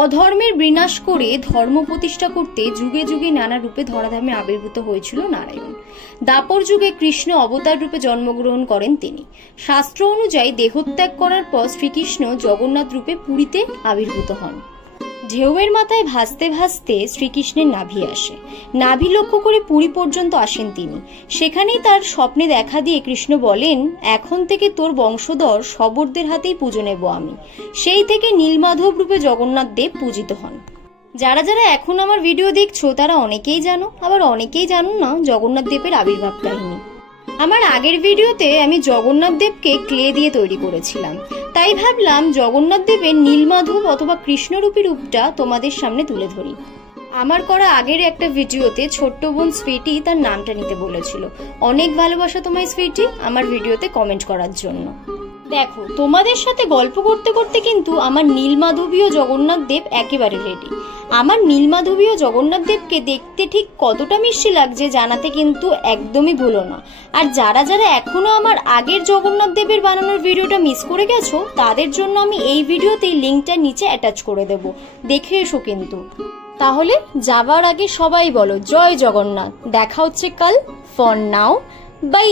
অধর্মের বিনাশ করে ধর্ম প্রতিষ্ঠা করতে যুগে যুগে নানা রূপে ধরাধামে আবির্ভূত হয়েছিল নারায়ণ। দাপর যুগে কৃষ্ণ অবতার রূপে জন্মগ্রহণ করেন তিনি। শাস্ত্র অনুযায়ী দেহত্যাগ করার পর শ্রীকৃষ্ণ জগন্নাথ রূপে পুরীতে আবির্ভূত হন। ঢেউয়ের মাথায় ভাসতে ভাসতে শ্রীকৃষ্ণের নাভি আসে। নাভি লক্ষ্য করে পুরী পর্যন্ত আসেন তিনি। সেখানেই তার স্বপ্নে দেখা দিয়ে কৃষ্ণ বলেন, এখন থেকে তোর বংশধর শবরদের হাতেই পুজো নেব আমি। সেই থেকে নীলমাধব রূপে জগন্নাথ দেব পূজিত হন। যারা যারা এখন আমার ভিডিও দেখছো তারা অনেকেই জানো, আবার অনেকেই জানো না জগন্নাথ দেবের আবির্ভাব কাহিনী। আমার আগের ভিডিওতে আমি জগন্নাথ দেবকে ক্লে দিয়ে তৈরি করেছিলাম, তাই ভাবলাম জগন্নাথ দেবের নীলমাধব অথবা কৃষ্ণরূপী রূপটা তোমাদের সামনে তুলে ধরি। আমার করা আগের একটা ভিডিওতে ছোট্ট বোন সুইটি তার নামটা নিতে বলেছিল। অনেক ভালোবাসা তোমায় সুইটি আমার ভিডিওতে কমেন্ট করার জন্য। দেখো, তোমাদের সাথে গল্প করতে করতে কিন্তু আমার নীলমাধবীয় জগন্নাথ দেব একেবারে রেডি। আমার নীলমাধবীয় জগন্নাথ দেবকে দেখতে ঠিক কতটা মিষ্টি লাগছে জানাতে কিন্তু একদমই ভুলো না। আর যারা যারা এখনো আমার আগের জগন্নাথ দেবের বানানোর ভিডিওটা মিস করে গেছো তাদের জন্য আমি এই ভিডিওতেই লিঙ্কটা নিচে অ্যাটাচ করে দেব, দেখে এসো কিন্তু। তাহলে যাবার আগে সবাই বলো জয় জগন্নাথ। দেখা হচ্ছে কাল। For now by.